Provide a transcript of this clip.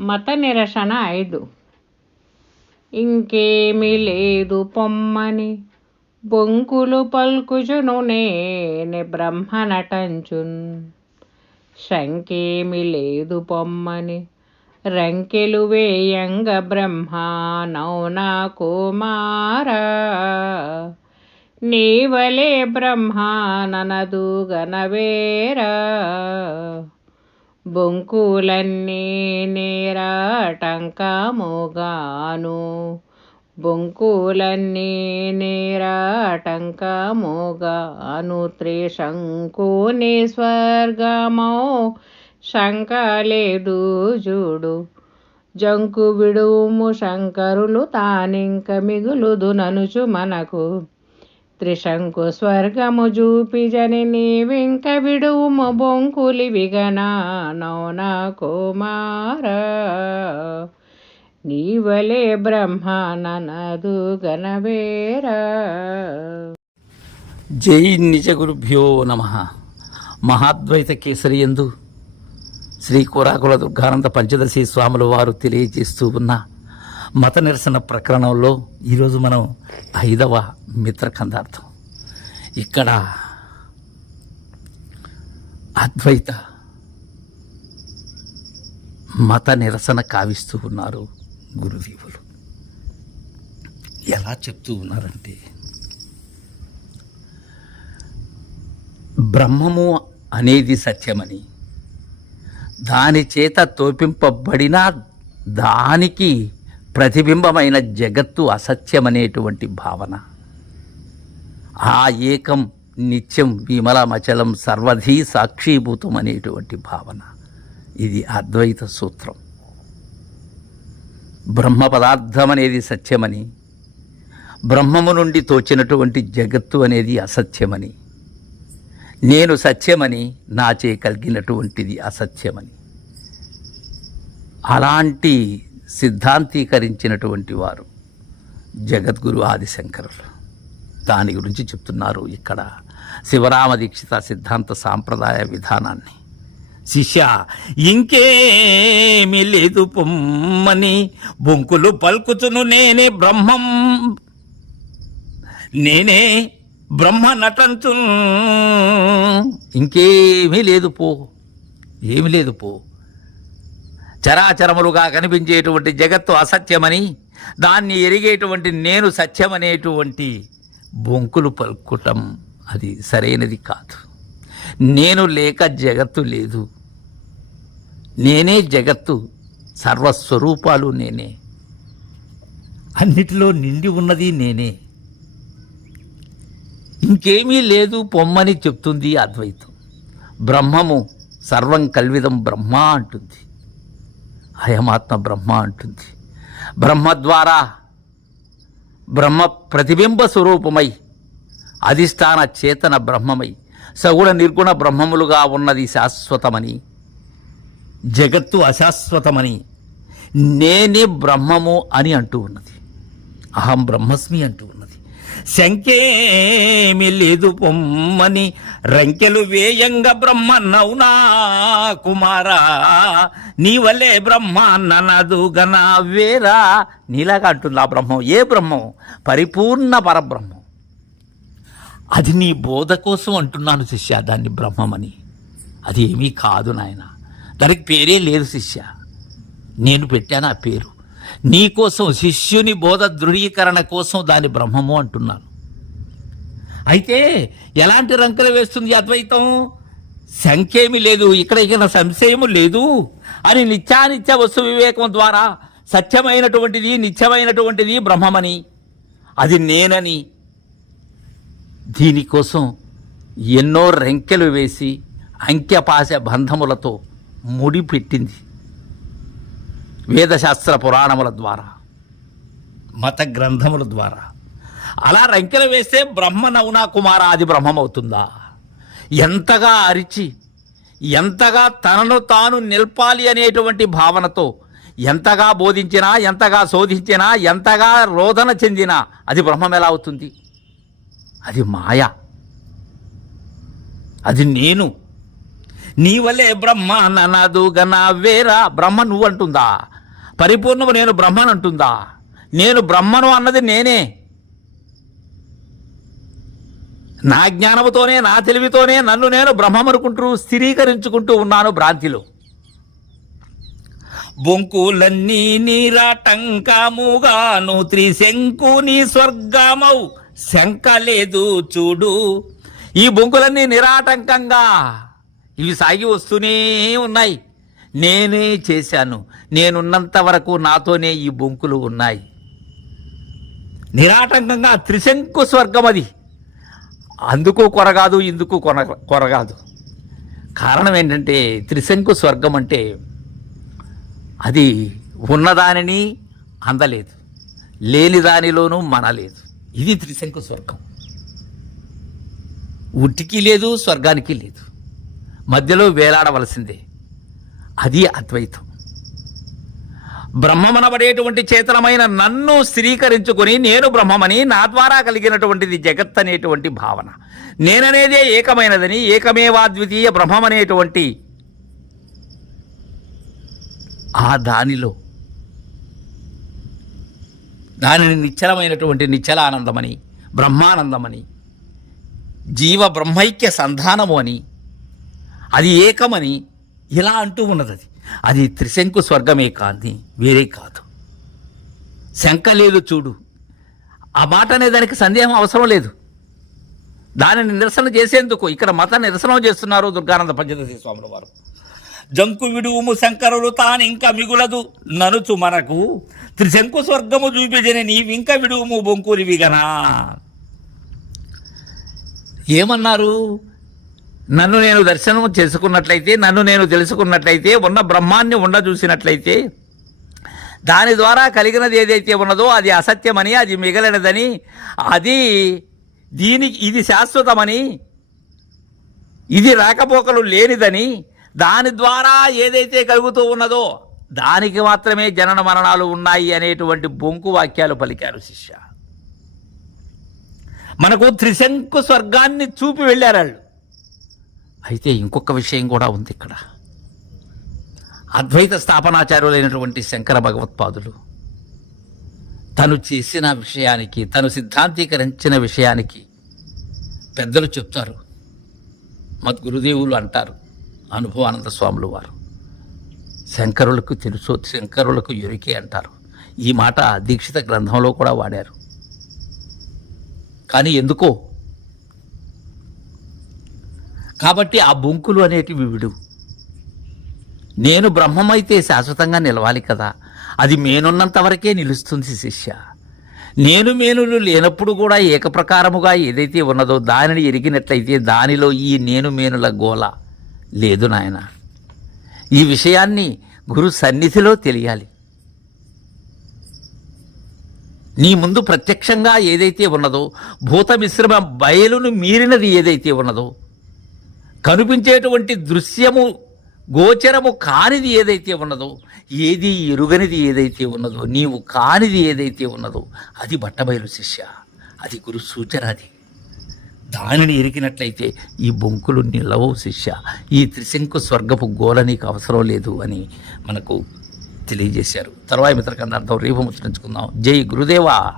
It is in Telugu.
మత నిరసన ఐదు. ఇంకేమీ లేదు పొమ్మని. బొంకులు పల్కుచును నేనే బ్రహ్మ నటంచున్ శంకేమి లేదు పొమ్మని. రంకెలు వేయంగ బ్రహ్మ నౌనా కుమారా నీవలే బ్రహ్మ ననదు గనవేరా బొంకులన్నీ నేరాటంకముగాను బొంకులన్నీ నేరాటంకముగాను త్రిశంకుని స్వర్గమో శంక లేదు చూడు జంకు విడుము శంకరులు తానింక మిగులుదు ననుచు మనకు. త్రిశంకు స్వర్గము చూపి జనని వెంక విడుము బొంకులి విగనా నౌన కుమార. నీవలే బ్రహ్మ ననదు గణవేరా జై నిజ గురుభ్యో నమ. మహాద్వైత కేసరి ఎందు శ్రీ కోరాకుల దుర్గానంద పంచదశి స్వాముల వారు తెలియజేస్తూ ఉన్న మత నిరసన ప్రకరణంలో ఈరోజు మనం ఐదవ మిత్రకందార్థం ఇక్కడ అద్వైత మత నిరసన కావిస్తూ ఉన్నారు గురుదేవులు. ఎలా చెప్తూ ఉన్నారంటే బ్రహ్మము అనేది సత్యమని దాని చేత తోపింపబడిన దానికి ప్రతిబింబమైన జగత్తు అసత్యమనేటువంటి భావన. ఆ ఏకం నిత్యం విమలమచలం సర్వధీ సాక్షీభూతం అనేటువంటి భావన. ఇది అద్వైత సూత్రం. బ్రహ్మ పదార్థం అనేది సత్యమని బ్రహ్మము నుండి తోచినటువంటి జగత్తు అనేది అసత్యమని నేను సత్యమని నాచే కలిగినటువంటిది అసత్యమని. అలాంటి సిద్ధాంతీకరించినటువంటి వారు జగద్గురు ఆదిశంకరులు. దాని గురించి చెప్తున్నారు ఇక్కడ శివరామ దీక్షిత సిద్ధాంత సాంప్రదాయ విధానాన్ని. శిష్య ఇంకేమి లేదు పొమ్మని బొంకులు పలుకుతును నేనే బ్రహ్మం. నేనే బ్రహ్మ నటంతు ఇంకేమీ లేదు పో ఏమి లేదు పో. చరాచరములుగా కనిపించేటువంటి జగత్తు అసత్యమని దాన్ని ఎరిగేటువంటి నేను సత్యమనేటువంటి బొంకులు పలుకుటం అది సరైనది కాదు. నేను లేక జగత్తు లేదు. నేనే జగత్తు సర్వస్వరూపాలు నేనే. అన్నిటిలో నిండి ఉన్నది నేనే. ఇంకేమీ లేదు పొమ్మని చెప్తుంది అద్వైతం. బ్రహ్మము సర్వం కల్విదం బ్రహ్మ అంటుంది. అయమాత్మ బ్రహ్మ అంటుంది. బ్రహ్మ ద్వారా బ్రహ్మ ప్రతిబింబ స్వరూపమై అధిష్టాన చేతన బ్రహ్మమై సగుణ నిర్గుణ బ్రహ్మములుగా ఉన్నది శాశ్వతమని జగత్తు అశాశ్వతమని నేనే బ్రహ్మము అని అంటూ ఉన్నది. అహం బ్రహ్మస్మి అంటూ ఉన్నది. శంకేమి లేదు పొమ్మని రంకెలు వేయంగ బ్రహ్మ నౌనా కుమారా. నీ వల్లే బ్రహ్మ ననదు గన వేరా. నీలాగా అంటుంది ఆ బ్రహ్మం. ఏ బ్రహ్మం? పరిపూర్ణ పరబ్రహ్మం. అది నీ బోధ కోసం అంటున్నాను శిష్య దాన్ని బ్రహ్మమని. అది ఏమీ కాదు నాయన. దానికి పేరే లేదు శిష్య. నేను పెట్టాను ఆ పేరు. నీకోసం శిష్యుని బోధ దృఢీకరణ కోసం దాని బ్రహ్మము అంటున్నాను. అయితే ఎలాంటి రంకలు వేస్తుంది అద్వైతం? సంఖ్యేమి లేదు ఇక్కడ ఇక సంశయము లేదు అని నిత్యానిత్య వస్తు వివేకం ద్వారా సత్యమైనటువంటిది నిత్యమైనటువంటిది బ్రహ్మమని. అది నేనని. దీనికోసం ఎన్నో రెంకెలు వేసి అంక్యపాశ బంధములతో ముడిపెట్టింది. వేదశాస్త్ర పురాణముల ద్వారా మత గ్రంథముల ద్వారా. అలా రంకెలు వేస్తే బ్రహ్మ నవునా కుమార అది బ్రహ్మమవుతుందా? ఎంతగా అరిచి ఎంతగా తనను తాను నిల్పాలి అనేటువంటి భావనతో ఎంతగా బోధించినా ఎంతగా శోధించినా ఎంతగా రోదన చెందినా అది బ్రహ్మం ఎలా అవుతుంది? అది మాయ. అది నేను. నీ వల్లే బ్రహ్మ ననదు గన వేరా బ్రహ్మ నువ్వు అంటుందా పరిపూర్ణము నేను బ్రహ్మను అంటుందా నేను బ్రహ్మను అన్నది నేనే. నా జ్ఞానముతోనే నా తెలివితోనే నన్ను నేను బ్రహ్మమనుకుంటూ స్థిరీకరించుకుంటూ ఉన్నాను భ్రాంతిలో. బొంకులన్నీ నీరాటంకాముగాను త్రిశంకు నీ స్వర్గమౌ శంక లేదు చూడు. ఈ బొంకులన్నీ నిరాటంకంగా. ఇవి సాగి వస్తూనే ఉన్నాయి. నేనే చేశాను. నేనున్నంత వరకు నాతోనే ఈ బొంకులు ఉన్నాయి. నిరాటంకంగా త్రిశంకు స్వర్గం అది. అందుకు కొరగాదు ఇందుకు కొన కొరగాదు. కారణం ఏంటంటే త్రిశంకు స్వర్గం అంటే అది ఉన్నదానిని అందలేదు. లేని దానిలోనూ మనలేదు. ఇది త్రిశంకు స్వర్గం. ఉట్టికి లేదు స్వర్గానికి లేదు. మధ్యలో వేలాడవలసిందే. అది అద్వైతం. బ్రహ్మమనబడేటువంటి చేతనమైన నన్ను స్థిరీకరించుకొని నేను బ్రహ్మమని నా ద్వారా కలిగినటువంటిది జగత్ అనేటువంటి భావన. నేననేదే ఏకమైనదని ఏకమేవా ద్వితీయ బ్రహ్మమనేటువంటి ఆ దానిలో దానిని నిశ్చలమైనటువంటి నిశ్చలానందమని బ్రహ్మానందమని జీవ బ్రహ్మైక్య సంధానము అని అది ఏకమని ఇలా అంటూ ఉన్నది అది అది త్రిశంకు స్వర్గమే కాదు వేరే కాదు. శంక లేదు చూడు. ఆ మాట అనే దానికి సందేహం అవసరం లేదు. దానిని నిరసన చేసేందుకు ఇక్కడ మత నిరసన చేస్తున్నారు దుర్గానంద పంచదశి స్వాముల వారు. జంకు విడువుము శంకరులు తాను ఇంకా మిగులదు. ననుచు మనకు త్రిశంకు స్వర్గము చూపించని నీవింక విడువుము బొంకూరివి గనా ఏమన్నారు? నన్ను నేను దర్శనం చేసుకున్నట్లయితే నన్ను నేను తెలుసుకున్నట్లయితే ఉన్న బ్రహ్మాన్ని ఉండ చూసినట్లయితే దాని ద్వారా కలిగినది ఏదైతే ఉన్నదో అది అసత్యమని అది మిగలనిదని అది దీనికి ఇది శాశ్వతమని ఇది రాకపోకలు లేనిదని దాని ద్వారా ఏదైతే కలుగుతూ ఉన్నదో దానికి మాత్రమే జనన మరణాలు ఉన్నాయి అనేటువంటి బొంకు వాక్యాలు పలికారు శిష్య. మనకు త్రిశంకు స్వర్గాన్ని చూపి వెళ్ళారు వాళ్ళు. అయితే ఇంకొక విషయం కూడా ఉంది ఇక్కడ. అద్వైత స్థాపనాచార్యులైనటువంటి శంకర భగవత్పాదులు తను చేసిన విషయానికి తను సిద్ధాంతీకరించిన విషయానికి పెద్దలు చెప్తారు. మత్ గురుదేవులు అంటారు. అనుభవానంద స్వాములు వారు. శంకరులకు తెలుసు శంకరులకు ఎరుకే అంటారు. ఈ మాట దీక్షిత గ్రంథంలో కూడా వాడారు. కానీ ఎందుకో కాబట్టి ఆ బొంకులు అనేటివి విడు. నేను బ్రహ్మమైతే శాశ్వతంగా నిలవాలి కదా. అది మేనున్నంత వరకే నిలుస్తుంది శిష్య. నేను మేనులు లేనప్పుడు కూడా ఏకప్రకారముగా ఏదైతే ఉన్నదో దానిని ఎరిగినట్లయితే దానిలో ఈ నేను మేనుల గోల లేదు నాయన. ఈ విషయాన్ని గురు సన్నిధిలో తెలియాలి. నీ ముందు ప్రత్యక్షంగా ఏదైతే ఉన్నదో భూత మిశ్రమ బయలును మీరినది ఏదైతే ఉన్నదో కనిపించేటువంటి దృశ్యము గోచరము కానిది ఏదైతే ఉన్నదో ఏది ఎరుగనిది ఏదైతే ఉన్నదో నీవు కానిది ఏదైతే ఉన్నదో అది బట్టబయలు శిష్య అది గురు సూచన అది. దానిని ఎరిగినట్లయితే ఈ బొంకులు నిలవవు శిష్య ఈ త్రిశంకు స్వర్గపు గోల నీకు అవసరం లేదు అని మనకు తెలియజేశారు. తర్వాత మిత్రకందార్థం రేపు ముచ్చరించుకుందాం జై గురుదేవా.